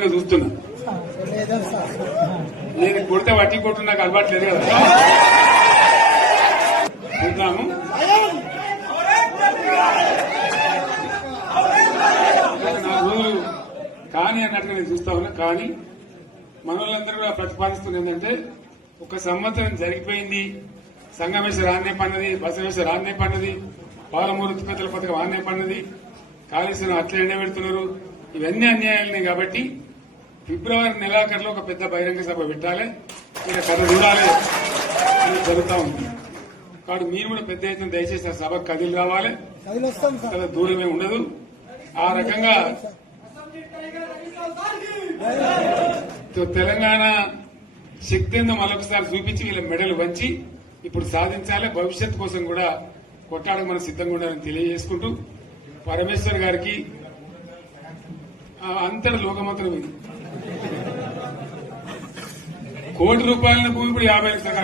దూరంగా చూస్తున్నా. నేను కొడితే వట్టి కొట్టు నాకు అలవాటు లేదు కదా. చూద్దాము. నాలుగు రోజులు కానీ అన్నట్టుగా నేను చూస్తా ఉన్నా. కానీ మన వాళ్ళందరూ కూడా ప్రతిపాదిస్తున్న ఏంటంటే, ఒక సంవత్సరం జరిగిపోయింది, సంగమేశ్వర ఆన్నే పన్నది, బసవేశ్వర ఆన్నే పన్నది, పాలమూరు ఉత్పత్తుల పథకం ఆన్నే పన్నది, కాళేశ్వరం అట్లే ఎండబెడుతున్నారు. ఇవన్నీ అన్యాయాలనే. కాబట్టి ఫిబ్రవరి నెలాఖరులో ఒక పెద్ద బహిరంగ సభ పెట్టాలి, ఇక్కడ కథ చూడాలి అని జరుగుతూ ఉంది. కాబట్టి మీరు కూడా పెద్ద ఎత్తున దయచేసి ఆ సభకు కదిలి రావాలి. కదా దూరమే ఉండదు. ఆ రకంగా తెలంగాణ శక్తి ఏందో మరొకసారి చూపించి వీళ్ళ మెడలు వంచి ఇప్పుడు సాధించాలి. భవిష్యత్ కోసం కూడా కొట్టాడకు మనం సిద్ధంగా ఉండాలని తెలియజేసుకుంటూ, పరమేశ్వర్ గారికి అంతటి లోకమంతరం ఇది. ₹1 కోటి భూమి ఇప్పుడు 50 లక్షలు